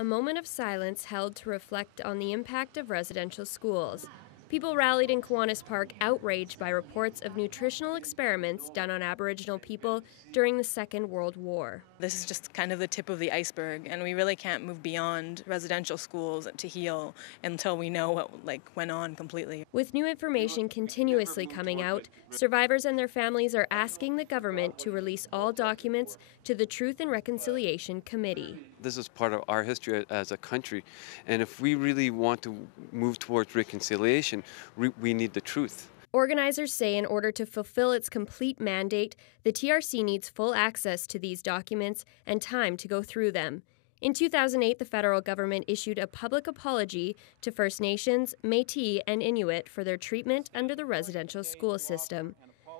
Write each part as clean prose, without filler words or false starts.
a moment of silence held to reflect on the impact of residential schools. People rallied in Kiwanis Park outraged by reports of nutritional experiments done on Aboriginal people during the Second World War. This is just kind of the tip of the iceberg, and we really can't move beyond residential schools to heal until we know what went on completely. With new information continuously coming out, survivors and their families are asking the government to release all documents to the Truth and Reconciliation Committee. This is part of our history as a country, and if we really want to move towards reconciliation, we need the truth. Organizers say in order to fulfill its complete mandate, the TRC needs full access to these documents and time to go through them. In 2008, the federal government issued a public apology to First Nations, Métis, and Inuit for their treatment under the residential school system.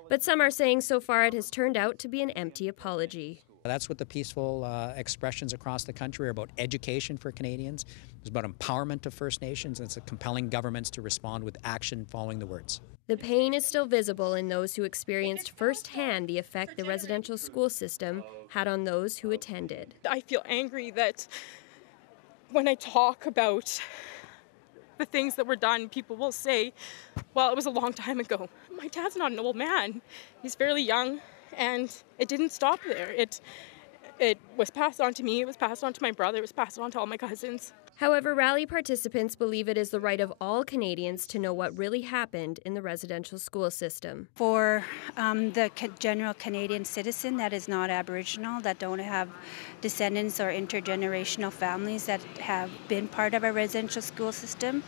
But some are saying so far it has turned out to be an empty apology. That's what the peaceful expressions across the country are about: education for Canadians. It's about empowerment of First Nations, and it's compelling governments to respond with action following the words. The pain is still visible in those who experienced firsthand the effect the residential school system had on those who attended. I feel angry that when I talk about the things that were done, people will say, well, it was a long time ago. My dad's not an old man. He's fairly young, and it didn't stop there. It was passed on to me, it was passed on to my brother, it was passed on to all my cousins. However, rally participants believe it is the right of all Canadians to know what really happened in the residential school system. For the general Canadian citizen that is not Aboriginal, that don't have descendants or intergenerational families that have been part of a residential school system,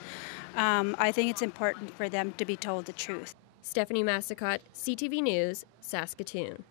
I think it's important for them to be told the truth. Stephanie Massicott, CTV News, Saskatoon.